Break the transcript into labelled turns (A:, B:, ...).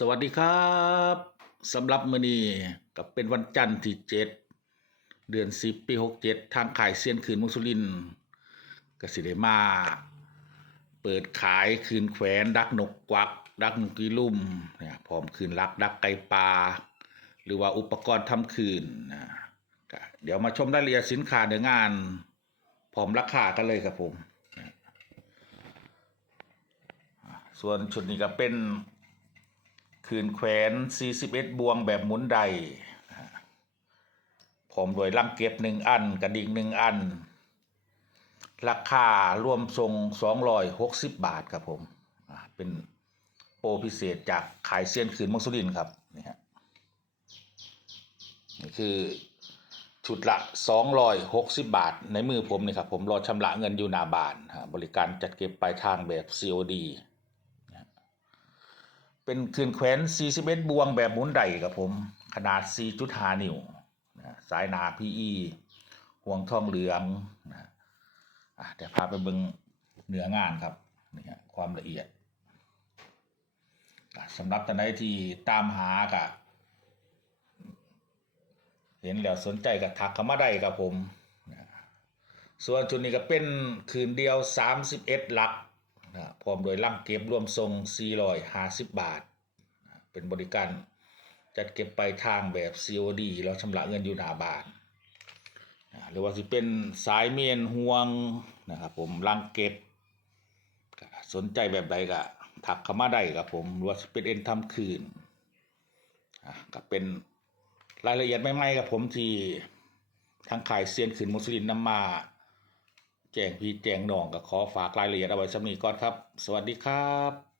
A: สวัสดีครับสำหรับมือนี้ก็เป็นวันจันทร์ที่เจ็ดเดือนสิบปีหกเจ็ดทางขายเซียนคืนมุสุรินกสิได้มา เปิดขายคืนแขวนดักนกกวัก ดักนกกีลุ่มเนี่ยพร้อมคืนลักดักไก่ปลาหรือว่าอุปกรณ์ทำคืนนะเดี๋ยวมาชมรายละเอียดสินค้าในงานพร้อมราคากันเลยครับผม ส่วนชุดนี้ก็เป็น คืนแขวน 41 บวงแบบหมุนใดนะฮะพร้อมด้วยลังเก็บหนึ่งอันกระดิ่งหนึ่งอัน ราคารวมทรง260 บาทครับผมเป็นโปรพิเศษจากขายเซียนคืนมังสุรินครับนี่ฮะนี่คือชุดละ260 บาท ในมือผมนี่ครับผมรอชำระเงินอยู่หน้าบ้าน บริการจัดเก็บปลายทางแบบ COD เป็นคืนแขวน41บวงแบบหมุนไดครับผม ขนาด 4.5 นิ้วนะสายหนา PE ห่วงทองเหลืองนะอะเดี๋ยวพาไปเบิงเนื้องานครับนี่ฮะความละเอียดสำหรับท่านใดที่ตามหากะเห็นแล้วสนใจก็ทักเข้ามาได้ครับผม ส่วนจุดนี้ก็เป็นคืนเดียว 31 หลัก นะพร้อมโดยล่างเก็บรวมทรง450 บาท เป็นบริการจัดเก็บไปลายทางแบบ COD เราชำระเงินอยู่หน้าบ้านหรือว่าสิเป็นสายเมียนห่วงนะครับผมล่างเก็บ สนใจแบบใดก็ถักเข้ามาได้ครับผมหรือว่าสิเป็นเอ็นทำคืนก็เป็นรายละเอียดใหม่ๆกับผมที่ทางขายเซียนขืนมุสลิมนำมา แจ้งพี่แจ้งน้องก็ขอฝากรายละเอียดเอาไว้สำนีก่อนครับ สวัสดีครับ